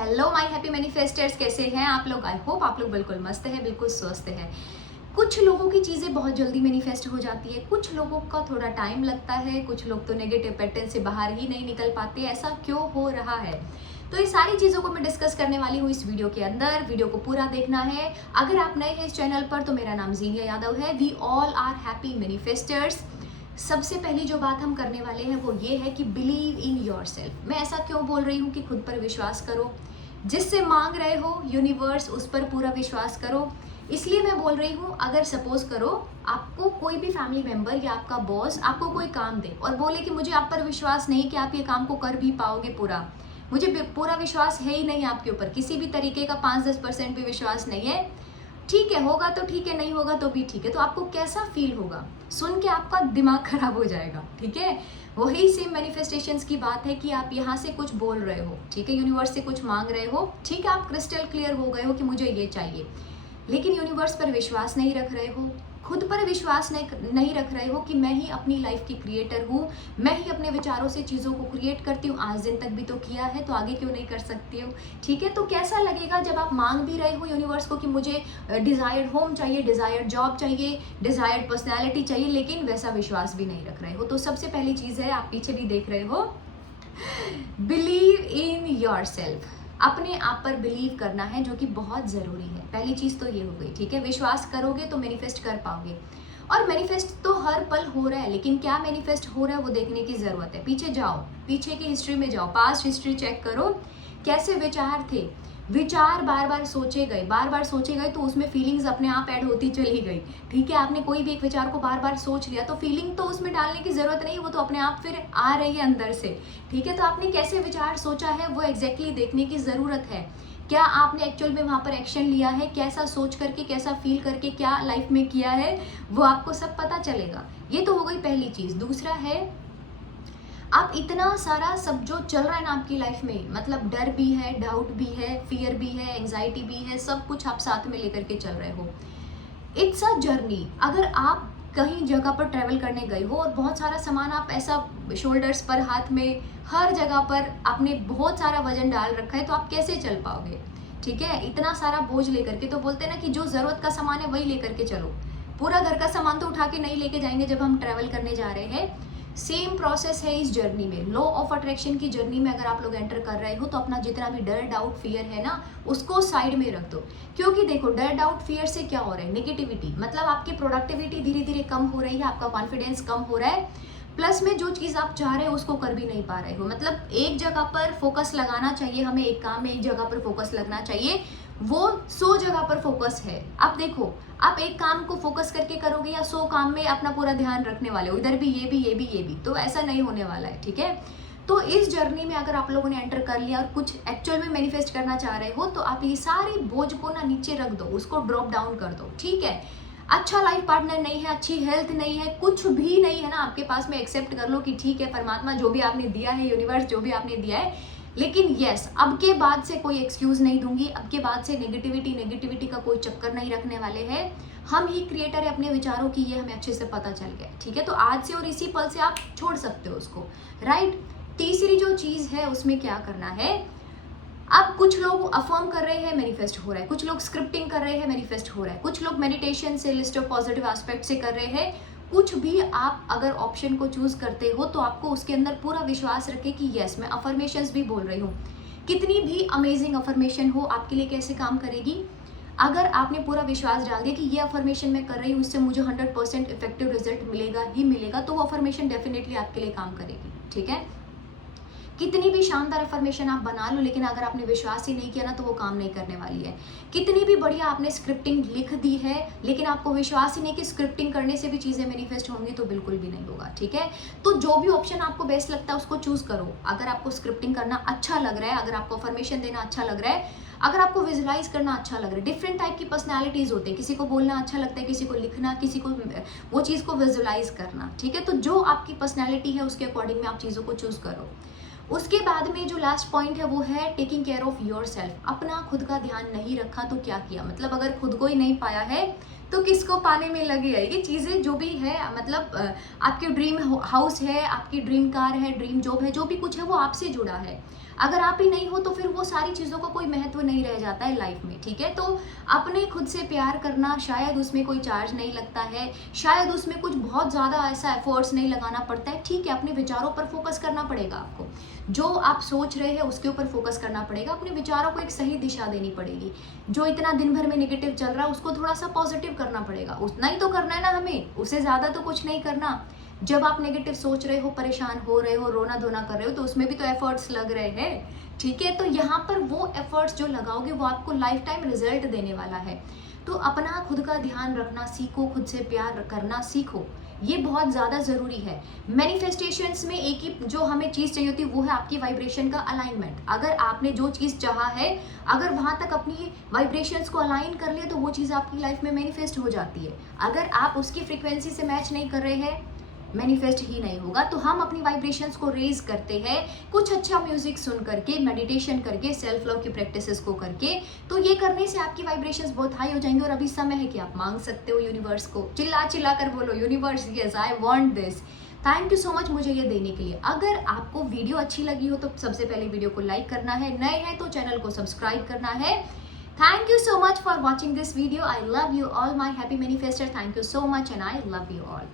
Hello my happy मैनिफेस्टर्स, कैसे हैं आप लोग। आई होप आप लोग बिल्कुल मस्त है, बिल्कुल स्वस्थ है। कुछ लोगों की चीज़ें बहुत जल्दी मैनिफेस्ट हो जाती है, कुछ लोगों का थोड़ा टाइम लगता है, कुछ लोग तो नेगेटिव पैटर्न से बाहर ही नहीं निकल पाते। ऐसा क्यों हो रहा है? तो ये सारी चीज़ों को मैं डिस्कस करने वाली हूँ इस वीडियो के अंदर। वीडियो को पूरा देखना है। अगर आप नए हैं इस चैनल पर तो मेरा नाम जीनिया यादव है। We all are happy manifesters. सबसे पहली जो बात हम करने वाले हैं वो ये है कि बिलीव इन योरसेल्फ। मैं ऐसा क्यों बोल रही हूँ कि खुद पर विश्वास करो। जिससे मांग रहे हो यूनिवर्स उस पर पूरा विश्वास करो। इसलिए मैं बोल रही हूँ, अगर सपोज करो आपको कोई भी फैमिली मेंबर या आपका बॉस आपको कोई काम दे और बोले कि मुझे आप पर विश्वास नहीं कि आप ये काम को कर भी पाओगे पूरा, मुझे पूरा विश्वास है ही नहीं आपके ऊपर, किसी भी तरीके का 5-10% भी विश्वास नहीं है। ठीक है, होगा तो ठीक है, नहीं होगा तो भी ठीक है। तो आपको कैसा फील होगा? सुन के आपका दिमाग खराब हो जाएगा। ठीक है, वही सेम मैनिफेस्टेशंस की बात है कि आप यहाँ से कुछ बोल रहे हो, ठीक है, यूनिवर्स से कुछ मांग रहे हो, ठीक है, आप क्रिस्टल क्लियर हो गए हो कि मुझे ये चाहिए, लेकिन यूनिवर्स पर विश्वास नहीं रख रहे हो, खुद पर विश्वास नहीं रख रहे हो कि मैं ही अपनी लाइफ की क्रिएटर हूँ, मैं ही अपने विचारों से चीज़ों को क्रिएट करती हूँ। आज दिन तक भी तो किया है, तो आगे क्यों नहीं कर सकती हूँ? ठीक है, तो कैसा लगेगा जब आप मांग भी रहे हो यूनिवर्स को कि मुझे डिज़ायर्ड होम चाहिए, डिज़ायर्ड जॉब चाहिए, डिज़ायर्ड पर्सनैलिटी चाहिए, लेकिन वैसा विश्वास भी नहीं रख रहे हो। तो सबसे पहली चीज़ है, आप पीछे भी देख रहे हो, बिलीव इन योर सेल्फ। अपने आप पर बिलीव करना है, जो कि बहुत ज़रूरी है। पहली चीज़ तो ये हो गई। ठीक है, विश्वास करोगे तो मैनिफेस्ट कर पाओगे। और मैनिफेस्ट तो हर पल हो रहा है, लेकिन क्या मैनिफेस्ट हो रहा है वो देखने की ज़रूरत है। पीछे जाओ, पीछे की हिस्ट्री में जाओ, पास्ट हिस्ट्री चेक करो, कैसे विचार थे। विचार बार बार सोचे गए, बार बार सोचे गए, तो उसमें फीलिंग्स अपने आप ऐड होती चली गई। ठीक है, आपने कोई भी एक विचार को बार बार सोच लिया तो फीलिंग तो उसमें डालने की ज़रूरत नहीं, वो तो अपने आप फिर आ रही है अंदर से। ठीक है, तो आपने कैसे विचार सोचा है वो एग्जैक्टली देखने की ज़रूरत है। क्या आपने एक्चुअल में वहाँ पर एक्शन लिया है, कैसा सोच करके, कैसा फील करके, क्या लाइफ में किया है, वो आपको सब पता चलेगा। ये तो हो गई पहली चीज़। दूसरा है, आप इतना सारा सब जो चल रहा है ना आपकी लाइफ में, मतलब डर भी है, डाउट भी है, फियर भी है, एंजाइटी भी है, सब कुछ आप साथ में लेकर के चल रहे हो। It's a journey. अगर आप कहीं जगह पर ट्रैवल करने गए हो और बहुत सारा सामान आप ऐसा शोल्डर्स पर, हाथ में, हर जगह पर आपने बहुत सारा वजन डाल रखा है, तो आप कैसे चल पाओगे? ठीक है, इतना सारा बोझ लेकर के, तो बोलते हैं ना कि जो ज़रूरत का सामान है वही लेकर के चलो। पूरा घर का सामान तो उठा के नहीं लेके जाएंगे जब हम ट्रैवल करने जा रहे हैं। सेम प्रोसेस है इस जर्नी में। लॉ ऑफ अट्रैक्शन की जर्नी में अगर आप लोग एंटर कर रहे हो तो अपना जितना भी डर, डाउट, फियर है ना, उसको साइड में रख दो। क्योंकि देखो, डर, डाउट, फियर से क्या हो रहा है? नेगेटिविटी, मतलब आपकी प्रोडक्टिविटी धीरे धीरे कम हो रही है, आपका कॉन्फिडेंस कम हो रहा है, प्लस में जो चीज़ आप चाह रहे हो उसको कर भी नहीं पा रहे हो। मतलब एक जगह पर फोकस लगाना चाहिए हमें, एक काम में एक जगह पर फोकस लगना चाहिए, वो 100 जगह पर फोकस है। अब देखो, आप एक काम को फोकस करके करोगे या 100 काम में अपना पूरा ध्यान रखने वाले हो, इधर भी ये भी ये भी ये भी, तो ऐसा नहीं होने वाला है। ठीक है, तो इस जर्नी में अगर आप लोगों ने एंटर कर लिया और कुछ एक्चुअल में मैनिफेस्ट करना चाह रहे हो, तो आप ये सारी बोझ को ना नीचे रख दो, उसको ड्रॉप डाउन कर दो। ठीक है, अच्छा लाइफ पार्टनर नहीं है, अच्छी हेल्थ नहीं है, कुछ भी नहीं है ना आपके पास में, एक्सेप्ट कर लो कि ठीक है, परमात्मा जो भी आपने दिया है, यूनिवर्स जो भी आपने दिया है, लेकिन यस, अब के बाद से कोई एक्सक्यूज नहीं दूंगी। अब के बाद से नेगेटिविटी का कोई चक्कर नहीं रखने वाले हैं। हम ही क्रिएटर है अपने विचारों की, ये हमें अच्छे से पता चल गया। ठीक है, तो आज से और इसी पल से आप छोड़ सकते हो उसको। राइट, तीसरी जो चीज है उसमें क्या करना है, अब कुछ लोग अफर्म कर रहे हैं, मैनिफेस्ट हो रहा है, कुछ लोग स्क्रिप्टिंग कर रहे हैं, मैनिफेस्ट हो रहा है, कुछ लोग मेडिटेशन से, लिस्ट ऑफ पॉजिटिव एस्पेक्ट से कर रहे हैं। कुछ भी आप अगर ऑप्शन को चूज करते हो तो आपको उसके अंदर पूरा विश्वास रखे कि यस, मैं अफर्मेशंस भी बोल रही हूँ। कितनी भी अमेजिंग अफर्मेशन हो, आपके लिए कैसे काम करेगी? अगर आपने पूरा विश्वास डाल दिया कि ये अफर्मेशन मैं कर रही हूँ, इससे मुझे 100% इफेक्टिव रिजल्ट मिलेगा ही मिलेगा, तो वो अफर्मेशन डेफिनेटली आपके लिए काम करेगी। ठीक है, कितनी भी शानदार अफर्मेशन आप बना लो, लेकिन अगर आपने विश्वास ही नहीं किया ना, तो वो काम नहीं करने वाली है। कितनी भी बढ़िया आपने स्क्रिप्टिंग लिख दी है, लेकिन आपको विश्वास ही नहीं कि स्क्रिप्टिंग करने से भी चीज़ें मैनिफेस्ट होंगी, तो बिल्कुल भी नहीं होगा। ठीक है, तो जो भी ऑप्शन आपको बेस्ट लगता है उसको चूज करो। अगर आपको स्क्रिप्टिंग करना अच्छा लग रहा है, अगर आपको अफर्मेशन देना अच्छा लग रहा है, अगर आपको विजुलाइज करना अच्छा लग रहा है, डिफरेंट टाइप की पर्सनैलिटीज होते हैं, किसी को बोलना अच्छा लगता है, किसी को लिखना, किसी को वो चीज़ को विजुलाइज करना। ठीक है, तो जो आपकी पर्सनैलिटी है उसके अकॉर्डिंग में आप चीज़ों को चूज करो। उसके बाद में जो लास्ट पॉइंट है वो है taking care of your self. अपना खुद का ध्यान नहीं रखा तो क्या किया? मतलब अगर खुद को ही नहीं पाया है तो किसको पाने में लगे है? ये चीज़ें जो भी है, मतलब आपके ड्रीम हाउस है, आपकी ड्रीम कार है, ड्रीम जॉब है, जो भी कुछ है वो आपसे जुड़ा है। अगर आप ही नहीं हो तो फिर वो सारी चीज़ों का कोई महत्व नहीं रह जाता है लाइफ में, ठीक है। तो अपने खुद से प्यार करना, शायद उसमें कोई चार्ज नहीं लगता है, शायद उसमें कुछ बहुत ज़्यादा ऐसा एफर्ट्स नहीं लगाना पड़ता है, ठीक है। अपने विचारों पर फोकस करना पड़ेगा आपको, जो आप सोच रहे हैं उसके ऊपर फोकस करना पड़ेगा, अपने विचारों को एक सही दिशा देनी पड़ेगी। जो इतना दिन भर में नेगेटिव चल रहा है उसको थोड़ा सा पॉजिटिव करना पड़ेगा, उतना ही तो करना है ना हमें, उससे ज़्यादा तो कुछ नहीं करना। जब आप नेगेटिव सोच रहे हो, परेशान हो रहे हो, रोना धोना कर रहे हो, तो उसमें भी तो एफर्ट्स लग रहे हैं, ठीक है। तो यहाँ पर वो एफर्ट्स जो लगाओगे वो आपको लाइफ टाइम रिजल्ट देने वाला है। तो अपना खुद का ध्यान रखना सीखो, खुद से प्यार करना सीखो, ये बहुत ज़्यादा ज़रूरी है। मैनिफेस्टेशंस में एक ही जो हमें चीज़ चाहिए होती है वो है आपकी वाइब्रेशन का अलाइनमेंट। अगर आपने जो चीज़ चाहा है, अगर वहाँ तक अपनी वाइब्रेशंस को अलाइन कर लिया तो वो चीज़ आपकी लाइफ में मैनिफेस्ट हो जाती है। अगर आप उसकी फ्रीक्वेंसी से मैच नहीं कर रहे हैं, मैनिफेस्ट ही नहीं होगा। तो हम अपनी वाइब्रेशंस को रेज करते हैं कुछ अच्छा म्यूजिक सुन करके, मेडिटेशन करके, सेल्फ लव की प्रैक्टिसेस को करके। तो ये करने से आपकी वाइब्रेशंस बहुत हाई हो जाएंगे और अभी समय है कि आप मांग सकते हो यूनिवर्स को, चिल्ला चिल्ला कर बोलो universe yes I want this. Thank you so much मुझे ये देने के लिए। अगर आपको वीडियो अच्छी लगी हो तो सबसे पहले वीडियो को लाइक करना है, नए हैं तो चैनल को सब्सक्राइब करना है। Thank you so much for watching this video. I love you all my happy manifester. Thank you so much and I love you all.